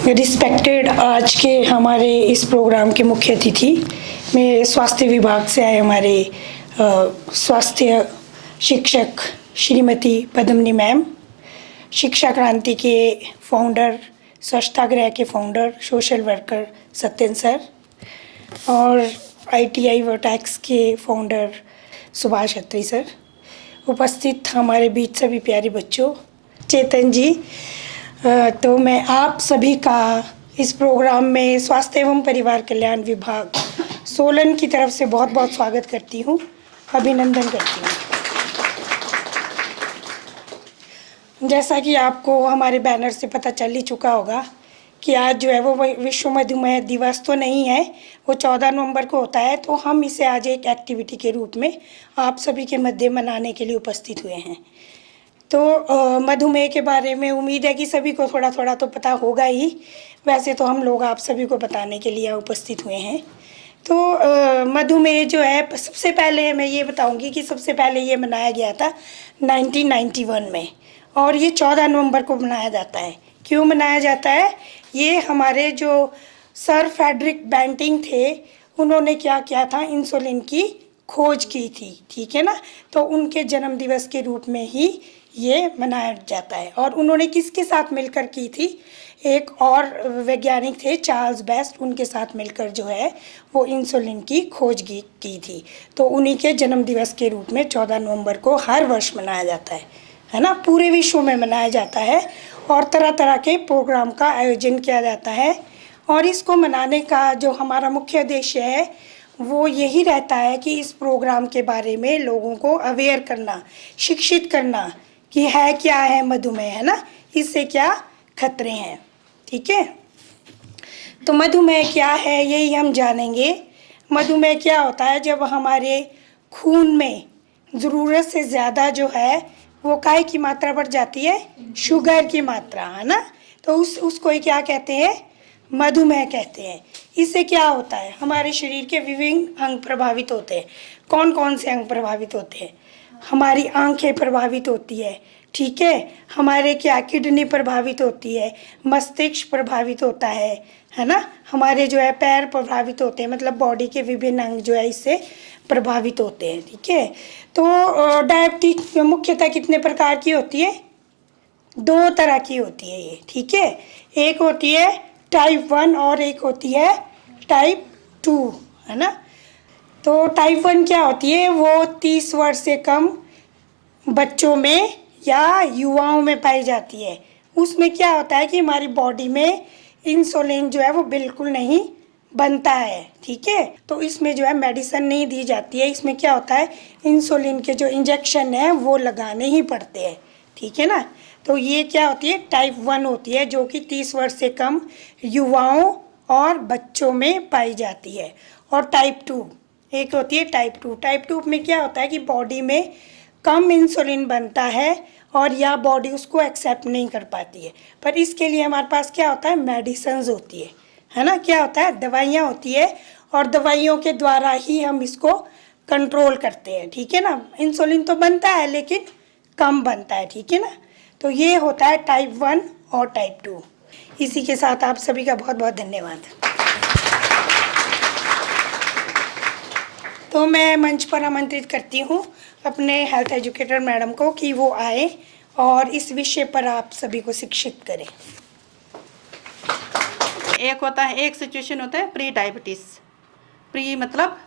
Respected आज के हमारे इस प्रोग्राम के मुख्य अतिथि में स्वास्थ्य विभाग से आए हमारे स्वास्थ्य शिक्षक श्रीमती पद्मनी मैम, शिक्षा क्रांति के फाउंडर, स्वच्छतागृह के founder, social worker Satyan sir और ITI वर्टैक्स के फाउंडर सुभाष अत्री सर, उपस्थित हमारे बीच सभी प्यारे बच्चों, चेतन जी। तो मैं आप सभी का इस प्रोग्राम में स्वास्थ्य एवं परिवार कल्याण विभाग सोलन की तरफ से बहुत बहुत स्वागत करती हूँ, अभिनंदन करती हूँ। जैसा कि आपको हमारे बैनर से पता चल ही चुका होगा कि आज जो है वो विश्व मधुमेह दिवस तो नहीं है, वो 14 नवंबर को होता है। तो हम इसे आज एक एक्टिविटी के रूप में आप सभी के मध्य मनाने के लिए उपस्थित हुए हैं। तो मधुमेह के बारे में उम्मीद है कि सभी को थोड़ा थोड़ा तो पता होगा ही। वैसे तो हम लोग आप सभी को बताने के लिए उपस्थित हुए हैं। तो मधुमेह जो है, सबसे पहले मैं ये बताऊंगी कि सबसे पहले ये मनाया गया था 1991 में, और ये 14 नवंबर को मनाया जाता है। क्यों मनाया जाता है? ये हमारे जो सर फ्रेडरिक बैंटिंग थे, उन्होंने क्या किया था, इंसुलिन की खोज की थी, ठीक है ना। तो उनके जन्म दिवस के रूप में ही ये मनाया जाता है। और उन्होंने किसके साथ मिलकर की थी? एक और वैज्ञानिक थे चार्ल्स बेस्ट, उनके साथ मिलकर जो है वो इंसुलिन की खोज की थी। तो उन्हीं के जन्म दिवस के रूप में 14 नवंबर को हर वर्ष मनाया जाता है ना। पूरे विश्व में मनाया जाता है और तरह तरह के प्रोग्राम का आयोजन किया जाता है। और इसको मनाने का जो हमारा मुख्य उद्देश्य है वो यही रहता है कि इस प्रोग्राम के बारे में लोगों को अवेयर करना, शिक्षित करना कि है क्या है मधुमेह, है ना, इससे क्या खतरे हैं, ठीक है। तो मधुमेह क्या है यही हम जानेंगे। मधुमेह क्या होता है? जब हमारे खून में ज़रूरत से ज़्यादा जो है वो काय की मात्रा बढ़ जाती है, शुगर की मात्रा, है ना। तो उसको क्या कहते हैं? मधुमेह कहते हैं। इससे क्या होता है? हमारे शरीर के विभिन्न अंग प्रभावित होते हैं। कौन कौन से अंग प्रभावित होते हैं? हमारी आंखें प्रभावित होती है, ठीक है। हमारे क्या किडनी प्रभावित होती है, मस्तिष्क प्रभावित होता है ना। हमारे जो है पैर प्रभावित होते हैं, मतलब बॉडी के विभिन्न अंग जो है इससे प्रभावित होते हैं, ठीक है। तो डायबिटीज मुख्यतः कितने प्रकार की होती है? 2 तरह की होती है ये, ठीक है। एक होती है टाइप 1 और एक होती है टाइप 2, है ना। तो टाइप 1 क्या होती है? वो 30 वर्ष से कम बच्चों में या युवाओं में पाई जाती है। उसमें क्या होता है कि हमारी बॉडी में इंसुलिन जो है वो बिल्कुल नहीं बनता है, ठीक है। तो इसमें जो है मेडिसिन नहीं दी जाती है। इसमें क्या होता है, इंसुलिन के जो इंजेक्शन है वो लगाने ही पड़ते हैं, ठीक है ना। तो ये क्या होती है? टाइप 1 होती है, जो कि 30 वर्ष से कम युवाओं और बच्चों में पाई जाती है। और टाइप 2 एक होती है टाइप 2। टाइप 2 में क्या होता है कि बॉडी में कम इंसुलिन बनता है और या बॉडी उसको एक्सेप्ट नहीं कर पाती है। पर इसके लिए हमारे पास क्या होता है? मेडिसिन्स होती है ना। क्या होता है? दवाइयाँ होती है, और दवाइयों के द्वारा ही हम इसको कंट्रोल करते हैं, ठीक है ना। इंसुलिन तो बनता है लेकिन कम बनता है, ठीक है ना। तो ये होता है टाइप 1 और टाइप 2। इसी के साथ आप सभी का बहुत बहुत धन्यवाद। तो मैं मंच पर आमंत्रित करती हूँ अपने हेल्थ एजुकेटर मैडम को कि वो आए और इस विषय पर आप सभी को शिक्षित करें। एक सिचुएशन होता है प्री डायबिटीज़। प्री मतलब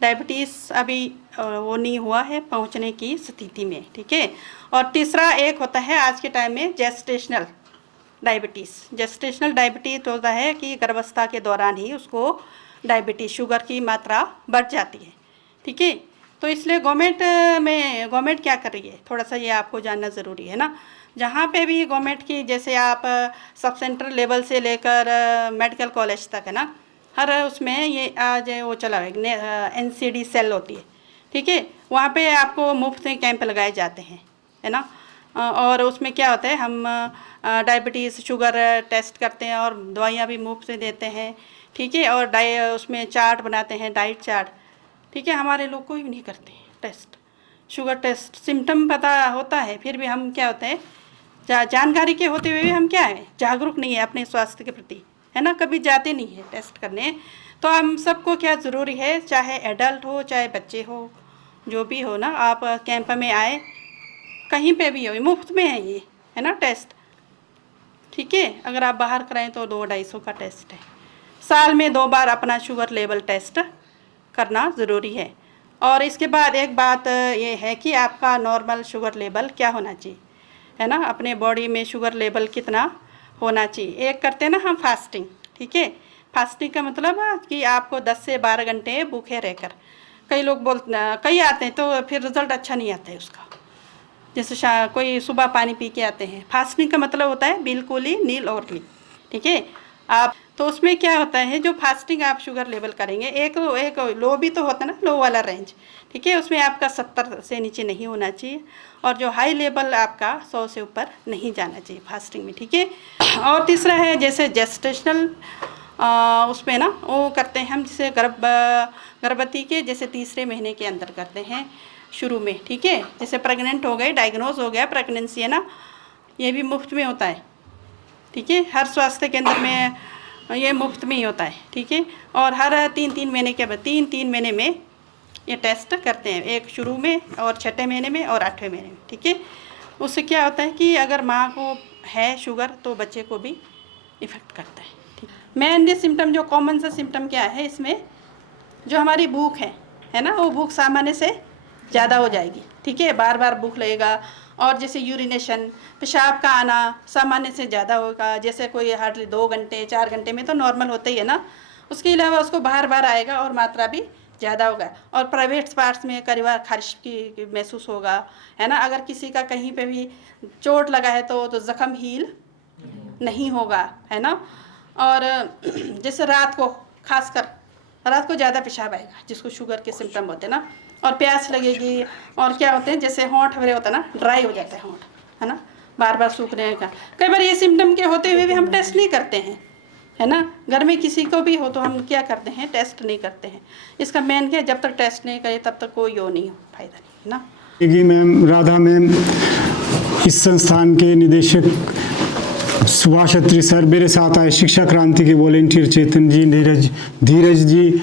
डायबिटीज़ अभी वो नहीं हुआ है पहुंचने की स्थिति में, ठीक है। और तीसरा एक होता है आज के टाइम में जेस्टेशनल डायबिटीज़। जेस्टेशनल डायबिटीज़ होता है कि गर्भावस्था के दौरान ही उसको डायबिटीज़, शुगर की मात्रा बढ़ जाती है, ठीक है। तो इसलिए गवर्नमेंट क्या कर रही है, थोड़ा सा ये आपको जानना ज़रूरी है ना। जहाँ पे भी गवर्नमेंट की, जैसे आप सब सेंटर लेवल से लेकर मेडिकल कॉलेज तक, है ना, हर उसमें ये आज वो चला है NCD सेल होती है, ठीक है। वहाँ पे आपको मुफ्त में कैंप लगाए जाते हैं, है ना। और उसमें क्या होता है, हम डायबिटीज़ शुगर टेस्ट करते हैं और दवाइयाँ भी मुफ्त से देते हैं, ठीक है। और उसमें चार्ट बनाते हैं, डाइट चार्ट, ठीक है। हमारे लोग कोई भी नहीं करते टेस्ट, शुगर टेस्ट। सिम्टम पता होता है फिर भी हम क्या होते हैं जानकारी के होते हुए भी हम क्या है, जागरूक नहीं है अपने स्वास्थ्य के प्रति, है ना, कभी जाते नहीं है टेस्ट करने। तो हम सबको क्या ज़रूरी है, चाहे एडल्ट हो चाहे बच्चे हो, जो भी हो ना, आप कैंप में आए, कहीं पे भी हो, मुफ्त में है ये, है ना टेस्ट, ठीक है। अगर आप बाहर कराएं तो 200-250 का टेस्ट है। साल में 2 बार अपना शुगर लेवल टेस्ट करना ज़रूरी है। और इसके बाद एक बात ये है कि आपका नॉर्मल शुगर लेवल क्या होना चाहिए, है ना, अपने बॉडी में शुगर लेवल कितना होना चाहिए। एक करते हैं ना हम फास्टिंग, ठीक है। फास्टिंग का मतलब कि आपको 10 से 12 घंटे भूखे रहकर, कई लोग कई आते हैं तो फिर रिज़ल्ट अच्छा नहीं आता है उसका, जैसे कोई सुबह पानी पी के आते हैं। फास्टिंग का मतलब होता है बिल्कुल ही नील और ली, ठीक है। आप तो उसमें क्या होता है, जो फास्टिंग आप शुगर लेवल करेंगे, एक लो भी तो होता है ना, लो वाला रेंज, ठीक है, उसमें आपका 70 से नीचे नहीं होना चाहिए, और जो हाई लेवल आपका 100 से ऊपर नहीं जाना चाहिए फास्टिंग में, ठीक है। और तीसरा है जैसे जेस्टेशनल, उसमें ना वो करते हैं हम, जैसे गर्भवती के जैसे 3रे महीने के अंदर करते हैं शुरू में, ठीक है। जैसे प्रेग्नेंट हो गए, डायग्नोज हो गया प्रेगनेंसी, है ना, ये भी मुफ्त में होता है, ठीक है। हर स्वास्थ्य केंद्र में ये मुफ्त में ही होता है, ठीक है। और हर 3-3 महीने के बाद 3-3 महीने में ये टेस्ट करते हैं, एक शुरू में और 6ठे महीने में और 8वें महीने में, ठीक है। उससे क्या होता है कि अगर माँ को है शुगर तो बच्चे को भी इफ़ेक्ट करता है, ठीक। मेनली सिम्टम, जो कॉमन सा सिम्टम क्या है इसमें, जो हमारी भूख है ना, वो भूख सामान्य से ज़्यादा हो जाएगी, ठीक है, बार बार भूख लगेगा। और जैसे यूरिनेशन, पेशाब का आना सामान्य से ज़्यादा होगा, जैसे कोई हार्डली 2 घंटे 4 घंटे में तो नॉर्मल होता ही है ना, उसके अलावा उसको बार बार आएगा और मात्रा भी ज़्यादा होगा। और प्राइवेट पार्ट्स में कई बार खारिश की महसूस होगा, है ना। अगर किसी का कहीं पे भी चोट लगा है तो ज़ख्म हील नहीं होगा, है ना। और जैसे रात को, खासकर रात को ज़्यादा पेशाब आएगा, जिसको शुगर के सिम्टम होते हैं ना, और प्यास लगेगी। और क्या होते हैं, जैसे होंठ वगैरह होता है ना, ड्राई हो जाता है होंठ, है ना, बार बार सूखने का। कई बार ये सिम्टम के होते हुए भी हम टेस्ट नहीं करते हैं, है ना। घर में किसी को भी हो तो हम क्या करते हैं, टेस्ट नहीं करते हैं। इसका मेन क्या है, जब तक टेस्ट नहीं करे तब तक कोई नहीं हो, फायदा नहीं, है ना। मैम राधा मैम, इस संस्थान के निदेशक सुभाष अत्री सर, मेरे साथ आए शिक्षा क्रांति के वॉलेंटियर चेतन जी, धीरज जी,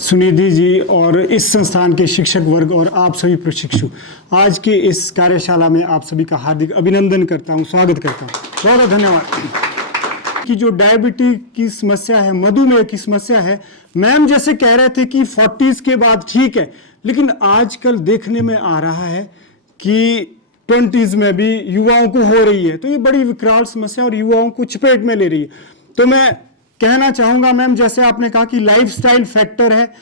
सुनिधि जी, और इस संस्थान के शिक्षक वर्ग और आप सभी प्रशिक्षु, आज के इस कार्यशाला में आप सभी का हार्दिक अभिनंदन करता हूं, स्वागत करता हूं, बहुत बहुत धन्यवाद। कि जो डायबिटीज की समस्या है, मधुमेह की समस्या है, मैम जैसे कह रहे थे कि 40s के बाद ठीक है, लेकिन आजकल देखने में आ रहा है कि 20s में भी युवाओं को हो रही है, तो ये बड़ी विकराल समस्या और युवाओं को चपेट में ले रही है। तो मैं कहना चाहूंगा मैम, जैसे आपने कहा कि लाइफस्टाइल फैक्टर है,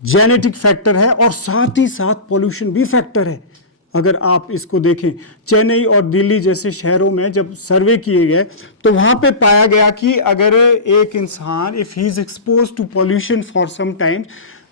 जेनेटिक फैक्टर है, और साथ ही साथ पॉल्यूशन भी फैक्टर है। अगर आप इसको देखें, चेन्नई और दिल्ली जैसे शहरों में जब सर्वे किए गए तो वहां पे पाया गया कि अगर एक इंसान, if he is exposed to pollution for some time,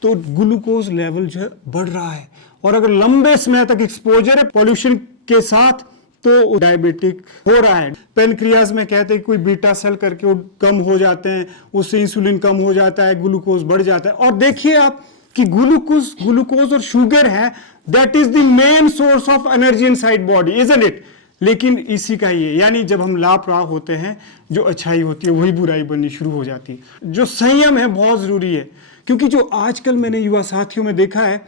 तो ग्लूकोज लेवल जो है बढ़ रहा है। और अगर लंबे समय तक एक्सपोजर है पॉल्यूशन के साथ तो डायबिटिक हो रहा है। पेनक्रियाज में कहते हैं कोई बीटा सेल करके वो कम हो जाते हैं, उससे इंसुलिन कम हो जाता है, ग्लूकोज बढ़ जाता है। और देखिए आप कि ग्लूकोज और शुगर है, that is the main source of energy inside body, isn't it. लेकिन इसी का ये, यानी जब हम लापरवाह होते हैं, जो अच्छाई होती है वही बुराई बननी शुरू हो जाती है। जो संयम है बहुत जरूरी है, क्योंकि जो आजकल मैंने युवा साथियों में देखा है,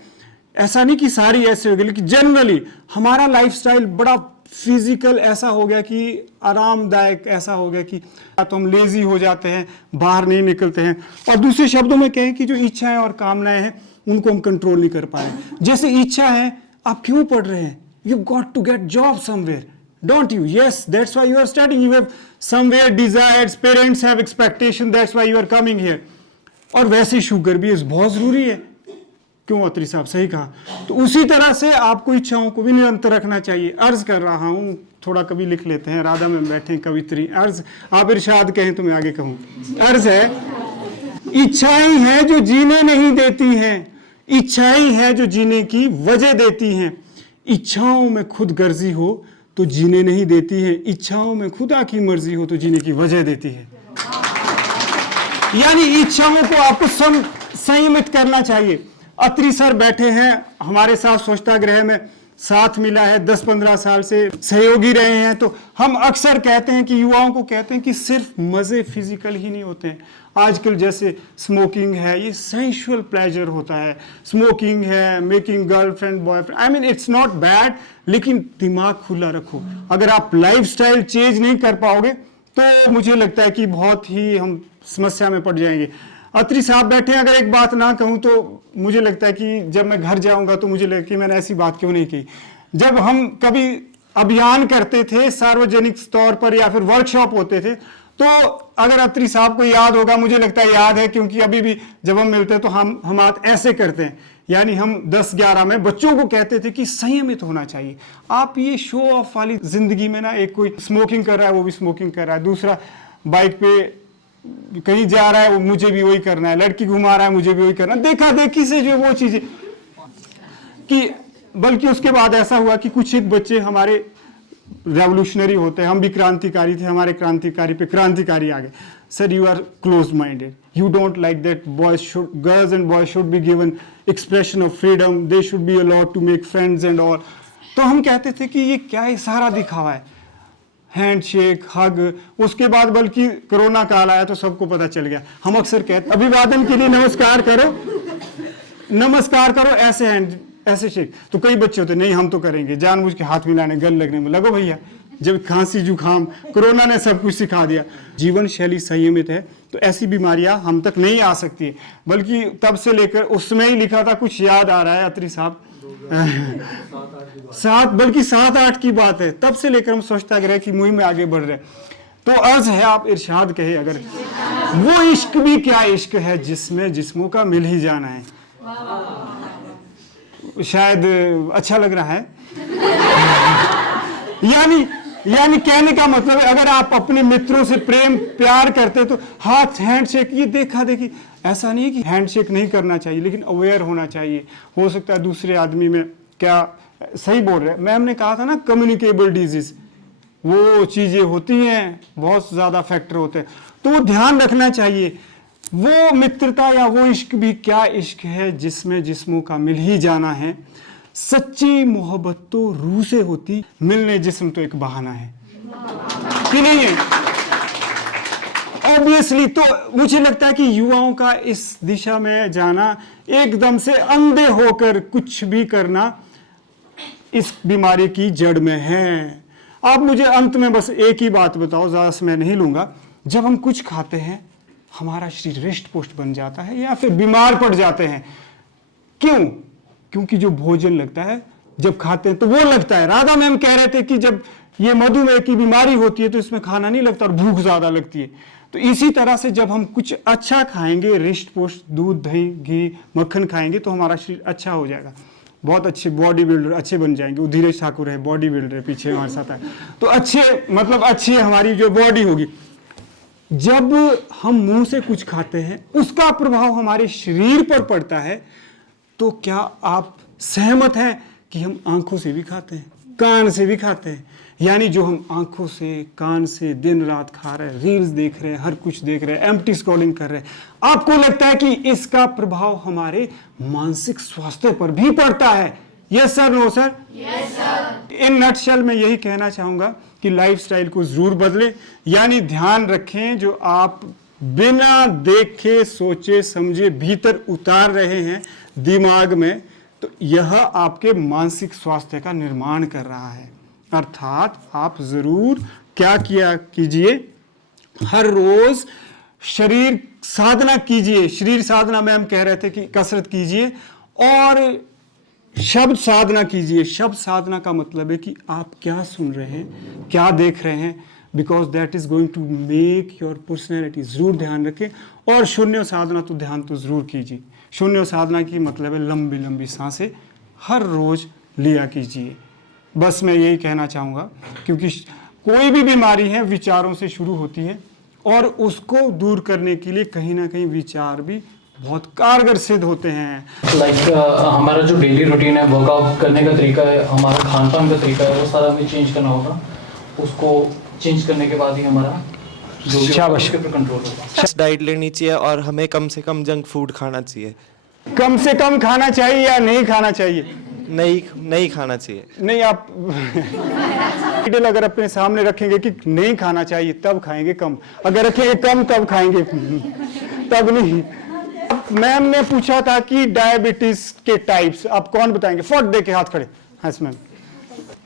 ऐसा नहीं कि सारी ऐसे हो गई, लेकिन जनरली हमारा लाइफस्टाइल बड़ा फिजिकल ऐसा हो गया कि आरामदायक ऐसा हो गया कि या तो हम लेजी हो जाते हैं, बाहर नहीं निकलते हैं, और दूसरे शब्दों में कहें कि जो इच्छाएं और कामनाएं हैं उनको हम कंट्रोल नहीं कर पा रहे। जैसे इच्छा है, आप क्यों पढ़ रहे हैं? You got to get job somewhere, don't you? Yes, that's why you are studying, you have somewhere desires, parents have expectation, that's why you are coming here. और वैसे शुगर भी बहुत जरूरी है, क्यों अत्री साहब, सही कहा। तो उसी तरह से आपको इच्छाओं को भी निरंतर रखना चाहिए। अर्ज कर रहा हूं, थोड़ा कभी लिख लेते हैं, राधा में बैठे कवित्री। अर्ज, आप इरशाद कहें तो मैं आगे कहूं। अर्ज है, इच्छाएं हैं जो जीने नहीं देती हैं, इच्छाएं हैं जो जीने की वजह देती हैं। इच्छाओं में खुद गर्जी हो तो जीने नहीं देती है, इच्छाओं में खुदा की मर्जी हो तो जीने की वजह देती है। यानी इच्छाओं को आपको संयमित करना चाहिए। अत्री सर बैठे हैं हमारे साथ स्वच्छता गृह में, साथ मिला है, 10-15 साल से सहयोगी रहे हैं। तो हम अक्सर कहते हैं कि युवाओं को कहते हैं कि सिर्फ मज़े फिजिकल ही नहीं होते हैं। आजकल जैसे स्मोकिंग है, ये सेंसुअल प्लेजर होता है, स्मोकिंग है, making girlfriend boyfriend, I mean it's not bad, लेकिन दिमाग खुला रखो। अगर आप लाइफस्टाइल चेंज नहीं कर पाओगे तो मुझे लगता है कि बहुत ही हम समस्या में पड़ जाएंगे। अत्री साहब बैठे हैं, अगर एक बात ना कहूँ तो मुझे लगता है कि जब मैं घर जाऊंगा तो मुझे लगेगा कि मैंने ऐसी बात क्यों नहीं की। जब हम कभी अभियान करते थे सार्वजनिक तौर पर या फिर वर्कशॉप होते थे, तो अगर अत्री साहब को याद होगा, मुझे लगता है याद है, क्योंकि अभी भी जब हम मिलते हैं तो हम हाथ ऐसे करते हैं, यानी हम 10-11 में बच्चों को कहते थे कि संयमित होना चाहिए। आप ये शो ऑफ वाली जिंदगी में ना, एक कोई स्मोकिंग कर रहा है वो भी स्मोकिंग कर रहा है, दूसरा बाइक पे कहीं जा रहा है वो मुझे भी वही करना है, लड़की घुमा रहा है मुझे भी वही करना है, देखा देखी से जो वो चीजें कि बल्कि उसके बाद ऐसा हुआ कि कुछ एक बच्चे हमारे रेवोल्यूशनरी होते हैं, हम भी क्रांतिकारी थे, हमारे क्रांतिकारी पे क्रांतिकारी आ गए। Sir you are close minded, you don't like that girls and boys should be given expression of freedom, they should be allowed to make friends and all. तो हम कहते थे कि ये क्या है, सारा दिखावा है, हैंडशेक, हग। उसके बाद बल्कि कोरोना काल आया तो सबको पता चल गया। हम अक्सर कहते अभिवादन के लिए नमस्कार करो, नमस्कार करो, ऐसे हैंड ऐसे शेक। तो कई बच्चे होते नहीं हम तो करेंगे, जानबूझ के हाथ मिलाने, गल लगने में लगो भैया। जब खांसी जुकाम, कोरोना ने सब कुछ सिखा दिया। जीवन शैली संयमित है तो ऐसी बीमारियां हम तक नहीं आ सकती। बल्कि तब से लेकर उसमें ही लिखा था, कुछ याद आ रहा है अत्री साहब, 7-8 की बात है, तब से लेकर हम स्वच्छताग्रह की मुहिम में आगे बढ़ रहे हैं। तो अर्ज है आप इरशाद कहे, अगर वो इश्क भी क्या इश्क है जिसमें जिस्मों का मिल ही जाना है। शायद अच्छा लग रहा है। यानी कहने का मतलब है, अगर आप अपने मित्रों से प्रेम प्यार करते तो हाथ हैंडशेक, ये देखा देखी, ऐसा नहीं है कि हैंडशेक नहीं करना चाहिए, लेकिन अवेयर होना चाहिए। हो सकता है दूसरे आदमी में क्या, सही बोल रहे हैं मैम ने कहा था ना, कम्युनिकेबल डिजीज, वो चीजें होती हैं, बहुत ज्यादा फैक्टर होते हैं, तो वो ध्यान रखना चाहिए। वो मित्रता या वो इश्क भी क्या इश्क है जिसमें जिस्मों का मिल ही जाना है। सच्ची मोहब्बत तो रूह से होती, मिलने जिस्म तो एक बहाना है कि नहीं है। ऑब्वियसली तो मुझे लगता है कि युवाओं का इस दिशा में जाना, एकदम से अंधे होकर कुछ भी करना, इस बीमारी की जड़ में है। आप मुझे अंत में बस एक ही बात बताओ, ज्यादा समय नहीं लूंगा। जब हम कुछ खाते हैं हमारा शरीर रिष्ट पुष्ट बन जाता है या फिर बीमार पड़ जाते हैं, क्यों? क्योंकि जो भोजन लगता है जब खाते हैं तो वो लगता है। राधा मैम कह रहे थे कि जब ये मधुमेह की बीमारी होती है तो इसमें खाना नहीं लगता और भूख ज्यादा लगती है। तो इसी तरह से जब हम कुछ अच्छा खाएंगे, रिष्ट पुष्ट, दूध दही घी मक्खन खाएंगे तो हमारा शरीर अच्छा हो जाएगा। बहुत अच्छे बॉडी बिल्डर अच्छे बन जाएंगे। धीरज ठाकुर है, बॉडी बिल्डर पीछे हमारे साथ है, तो अच्छे मतलब अच्छी हमारी जो बॉडी होगी। जब हम मुंह से कुछ खाते हैं उसका प्रभाव हमारे शरीर पर पड़ता है। तो क्या आप सहमत हैं कि हम आंखों से भी खाते हैं, कान से भी खाते हैं? यानी जो हम आंखों से कान से दिन रात खा रहे हैं, रील्स देख रहे हैं, हर कुछ देख रहे हैं, एम्प्टी स्क्रॉलिंग कर रहे हैं, आपको लगता है कि इसका प्रभाव हमारे मानसिक स्वास्थ्य पर भी पड़ता है? Yes sir, no sir? Yes sir. In nutshell में यही कहना चाहूंगा कि लाइफस्टाइल को जरूर बदलें, यानी ध्यान रखें जो आप बिना देखे सोचे समझे भीतर उतार रहे हैं दिमाग में, तो यह आपके मानसिक स्वास्थ्य का निर्माण कर रहा है। अर्थात आप जरूर क्या किया कीजिए, हर रोज शरीर साधना कीजिए। शरीर साधना मैम कह रहे थे कि कसरत कीजिए और शब्द साधना कीजिए। शब्द साधना का मतलब है कि आप क्या सुन रहे हैं, क्या देख रहे हैं, because that is going to make your personality. जरूर ध्यान रखें। और शून्य साधना तो ध्यान तो जरूर कीजिए। शून्य साधना की मतलब है लंबी लंबी सांसें हर रोज लिया कीजिए। बस मैं यही कहना चाहूँगा, क्योंकि कोई भी बीमारी है विचारों से शुरू होती है और उसको दूर करने के लिए कहीं ना कहीं विचार भी बहुत कारगर सिद्ध होते हैं। हमारा जो डेली रूटीन है, वर्कआउट करने का तरीका है, हमारा खान पान का तरीका है, वो सारा हमें चेंज करना होगा। उसको चेंज करने के बाद ही हमारा जो भी उसके ऊपर कंट्रोल होगा। डाइट लेनी चाहिए और हमें कम से कम जंक फूड खाना चाहिए। कम से कम खाना चाहिए या नहीं खाना चाहिए? नहीं खाना चाहिए। नहीं, आप डिटेल अगर अपने सामने रखेंगे कि नहीं खाना चाहिए तब खाएंगे कम, अगर रखेंगे कम तब खाएंगे तब नहीं। मैम ने पूछा था कि डायबिटीज के टाइप्स आप कौन बताएंगे? फट दे के हाथ खड़े। हाँ ma'am.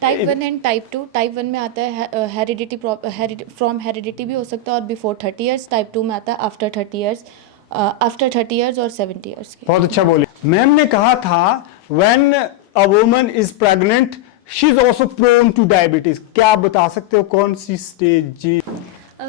Type 1 and type 2। Type 1 में आता है हेरिडिटी, फ्रॉम हेरिडिटी भी हो सकता है और बिफोर 30 ईयर्स। टाइप 2 में आता है आफ्टर 30 ईयर्स, आफ्टर 30 ईयर्स और 70 ईयर्स के। बहुत अच्छा बोले। मैम ने कहा था when a woman is pregnant she is also prone to diabetes. क्या आप बता सकते हो कौन सी स्टेज? जी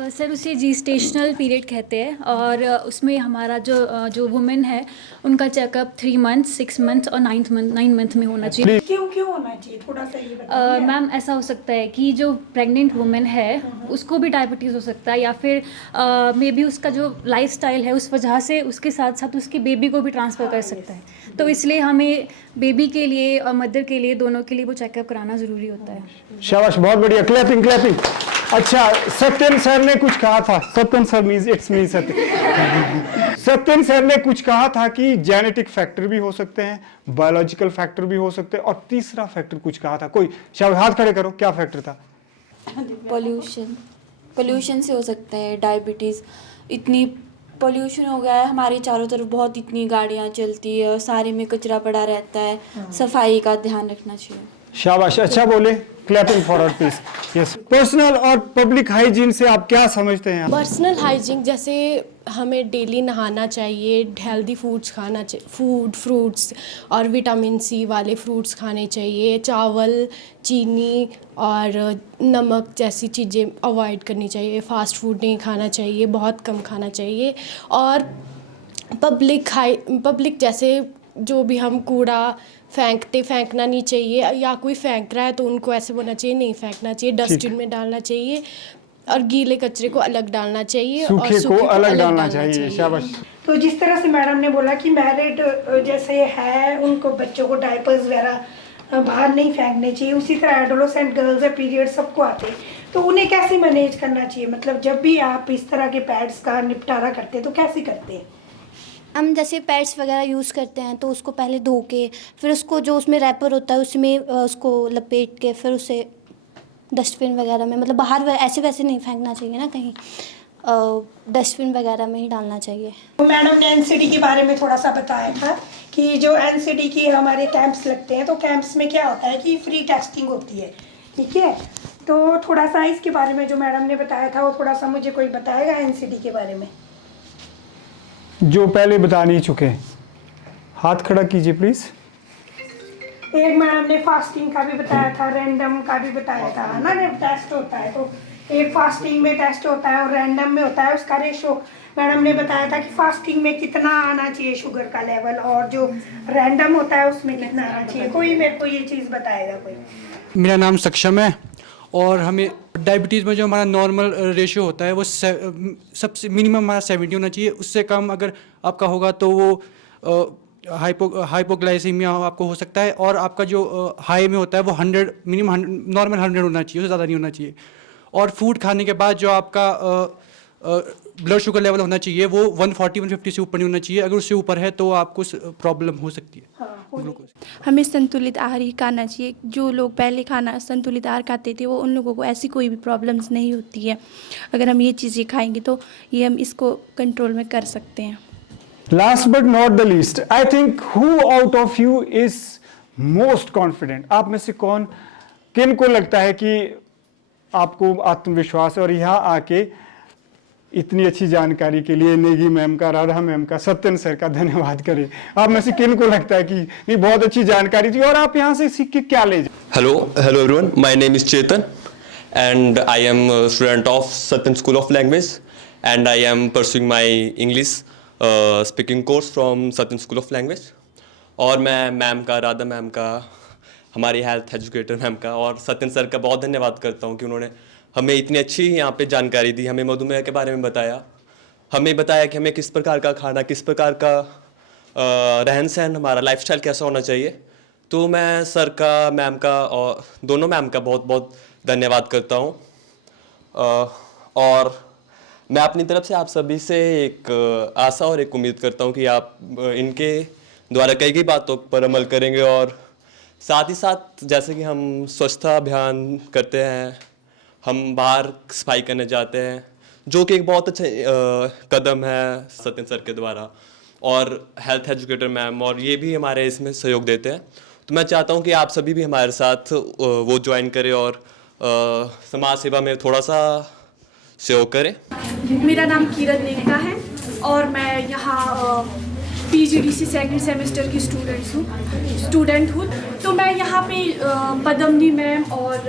सर उसे जीस्टेशनल पीरियड कहते हैं और उसमें हमारा जो वुमेन है उनका चेकअप 3 मंथ्स, 6 मंथ्स और 9 मंथ में होना चाहिए। क्यों होना चाहिए, थोड़ा सा ये बताइए। मैम ऐसा हो सकता है कि जो प्रेग्नेंट वुमेन है उसको भी डायबिटीज़ हो सकता है, या फिर मे बी उसका जो लाइफस्टाइल है उस वजह से उसके साथ साथ उसकी बेबी को भी ट्रांसफ़र कर सकता है। तो इसलिए हमें बेबी के लिए और मदर के लिए, दोनों के लिए वो चेकअप कराना ज़रूरी होता है। शाबाश, बहुत बढ़िया, क्लैपिंग क्लैपिंग। अच्छा, सत्यन सर ने कुछ कहा था। Satyan sir means it's me Satyan. Satyan sir ने कुछ कहा था कि जेनेटिक फैक्टर भी हो सकते हैं, बायोलॉजिकल फैक्टर भी हो सकते हैं, और तीसरा फैक्टर कुछ कहा था। कोई शाबाश, हाथ खड़े करो, क्या फैक्टर था? पोल्यूशन से हो सकता है डायबिटीज़। इतनी पोल्यूशन हो गया है हमारे चारों तरफ, बहुत इतनी गाड़ियाँ चलती है और सारे में कचरा पड़ा रहता है। सफाई का ध्यान रखना चाहिए। शाबाश, अच्छा बोले, clapping for our please. Yes, personal और पब्लिक हाइजीन से आप क्या समझते हैं? पर्सनल हाइजीन जैसे हमें डेली नहाना चाहिए, हेल्दी फूड्स खाना चाहिए, फ्रूट्स और विटामिन सी वाले फ्रूट्स खाने चाहिए, चावल, चीनी और नमक जैसी चीज़ें अवॉइड करनी चाहिए, फास्ट फूड नहीं खाना चाहिए, बहुत कम खाना चाहिए। और पब्लिक जैसे जो भी हम कूड़ा फेंकना नहीं चाहिए, या कोई फेंक रहा है तो उनको ऐसे बोलना चाहिए नहीं फेंकना चाहिए, डस्टबिन में डालना चाहिए, और गीले कचरे को अलग डालना चाहिए और सूखे को अलग डालना चाहिए। शाबाश। तो जिस तरह से मैडम ने बोला कि मैरिड जैसे है उनको बच्चों को डायपर्स वगैरह बाहर नहीं फेंकने चाहिए, उसी तरह एडोलेसेंट गर्ल्स है, पीरियड सबको आते हैं, तो उन्हें कैसे मैनेज करना चाहिए? मतलब जब भी आप इस तरह के पैड्स का निपटारा करते हैं तो कैसे करते हैं? हम जैसे पैड्स वगैरह यूज़ करते हैं तो उसको पहले धो के, फिर उसको जो उसमें रैपर होता है उसमें उसको लपेट के, फिर उसे डस्टबिन वगैरह में, मतलब बाहर ऐसे वैसे नहीं फेंकना चाहिए ना कहीं, डस्टबिन वगैरह में ही डालना चाहिए। तो मैडम ने एनसीडी के बारे में थोड़ा सा बताया था कि जो एनसीडी की हमारे कैंप्स लगते हैं तो कैंप्स में क्या होता है कि फ्री टेस्टिंग होती है, ठीक है? तो थोड़ा सा इसके बारे में जो मैडम ने बताया था वो थोड़ा सा मुझे कोई बताएगा एनसीडी के बारे में? जो पहले बता नहीं चुके, हाथ खड़ा कीजिए प्लीज। एक मैडम ने फास्टिंग का भी बताया था, रैंडम का भी बताया था ना, टेस्ट होता है तो एक फास्टिंग में टेस्ट होता है और रैंडम में होता है, उसका रेशो मैडम ने बताया था कि फास्टिंग में कितना आना चाहिए शुगर का लेवल, और जो रैंडम होता है उसमें कितना आना चाहिए। कोई मेरे को ये चीज़ बताएगा कोई? मेरा नाम सक्षम है और हमें डायबिटीज़ में जो हमारा नॉर्मल रेशियो होता है वो सबसे मिनिमम हमारा 70 होना चाहिए। उससे कम अगर आपका होगा तो वो हाइपोग्लाइसीमिया आपको हो सकता है, और आपका जो हाई में होता है वो 100 मिनिमम नॉर्मल 100 होना चाहिए, उससे ज़्यादा नहीं होना चाहिए। और फूड खाने के बाद जो आपका ब्लड शुगर लेवल होना चाहिए वो 140-150 से ऊपर नहीं होना चाहिए। अगर उससे ऊपर है तो आपको प्रॉब्लम हो सकती है। हमें संतुलित आहार ही खाना चाहिए। जो लोग पहले खाना संतुलित आहार खाते थे वो उन लोगों को ऐसी कोई भी प्रॉब्लम्स नहीं होती है। अगर हम ये चीज़ें खाएंगे तो ये हम इसको कंट्रोल में कर सकते हैं। Last but not the least, I think who out of you is most confident? आप में से कौन, किन को लगता है कि आपको आत्मविश्वास है और यहाँ आके इतनी अच्छी जानकारी के लिए नेगी मैम का, राधा मैम का, सत्यन सर का धन्यवाद करें? आप में से किन को लगता है कि नहीं बहुत अच्छी जानकारी थी और आप यहाँ से सीख के क्या ले जाए? Hello everyone. My name is Chetan and I am a student of Satyan School of Language and I am pursuing my English speaking course from Satyan School of Language. और मैं मैम का, राधा मैम का, हमारी health educator ma'am का और Satyan sir का बहुत धन्यवाद करता हूँ कि उन्होंने हमें इतनी अच्छी यहाँ पे जानकारी दी, हमें मधुमेह के बारे में बताया, हमें बताया कि हमें किस प्रकार का खाना, किस प्रकार का रहन सहन, हमारा लाइफस्टाइल कैसा होना चाहिए। तो मैं सर का, मैम का और दोनों मैम का बहुत बहुत धन्यवाद करता हूँ। और मैं अपनी तरफ से आप सभी से एक आशा और एक उम्मीद करता हूँ कि आप इनके द्वारा कई बातों पर अमल करेंगे और साथ ही साथ जैसे कि हम स्वच्छता अभियान करते हैं, हम बाहर सफाई करने जाते हैं, जो कि एक बहुत अच्छा कदम है सत्यन सर के द्वारा, और हेल्थ एजुकेटर मैम, और ये भी हमारे इसमें सहयोग देते हैं। तो मैं चाहता हूँ कि आप सभी भी हमारे साथ वो ज्वाइन करें और समाज सेवा में थोड़ा सा सहयोग करें। मेरा नाम किरण नेता है और मैं यहाँ PGDC सेकंड सेमेस्टर की स्टूडेंट हूँ। तो मैं यहाँ पे पद्मनी मैम और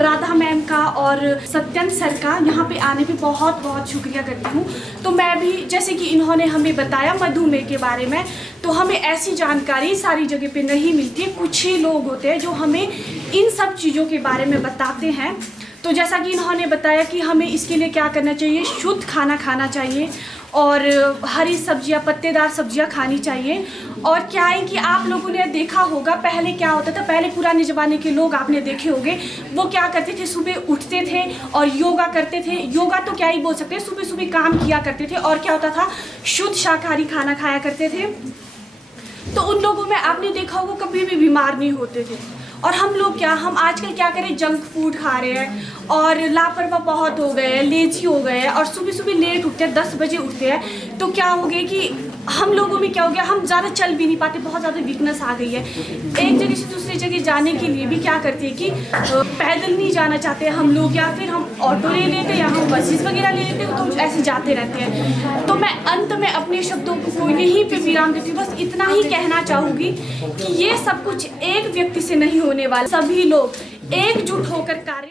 राधा मैम का और सत्यन सर का यहाँ पे आने पे बहुत बहुत शुक्रिया करती हूँ। तो मैं भी, जैसे कि इन्होंने हमें बताया मधुमेह के बारे में, तो हमें ऐसी जानकारी सारी जगह पे नहीं मिलती है। कुछ ही लोग होते हैं जो हमें इन सब चीज़ों के बारे में बताते हैं। तो जैसा कि इन्होंने बताया कि हमें इसके लिए क्या करना चाहिए, शुद्ध खाना खाना चाहिए और हरी सब्जियां, पत्तेदार सब्जियां खानी चाहिए। और क्या है कि आप लोगों ने देखा होगा पहले क्या होता था, पहले पुराने ज़माने के लोग आपने देखे होंगे, वो क्या करते थे, सुबह उठते थे और योगा करते थे। योगा तो क्या ही बोल सकते हैं, सुबह सुबह काम किया करते थे और क्या होता था, शुद्ध शाकाहारी खाना खाया करते थे। तो उन लोगों में आपने देखा होगा कभी भी बीमार नहीं होते थे। और हम लोग हम आजकल क्या करें, जंक फूड खा रहे हैं और लापरवाह बहुत हो गए हैं, लेजी हो गए हैं और सुबह सुबह लेट उठते हैं, 10 बजे उठते हैं। तो क्या हो गया कि हम लोगों में क्या हो गया, हम ज़्यादा चल भी नहीं पाते, बहुत ज़्यादा वीकनेस आ गई है। एक जगह से दूसरी जगह जाने के लिए भी क्या करते हैं कि पैदल नहीं जाना चाहते हम लोग, या फिर हम ऑटो ले लेते हैं या हम बसेस वगैरह ले लेते हैं, तो ऐसे जाते रहते हैं। तो मैं अंत में अपने शब्दों को यहीं पे विराम देती हूँ। बस इतना ही कहना चाहूँगी कि ये सब कुछ एक व्यक्ति से नहीं होने वाला, सभी लोग एकजुट होकर कार्य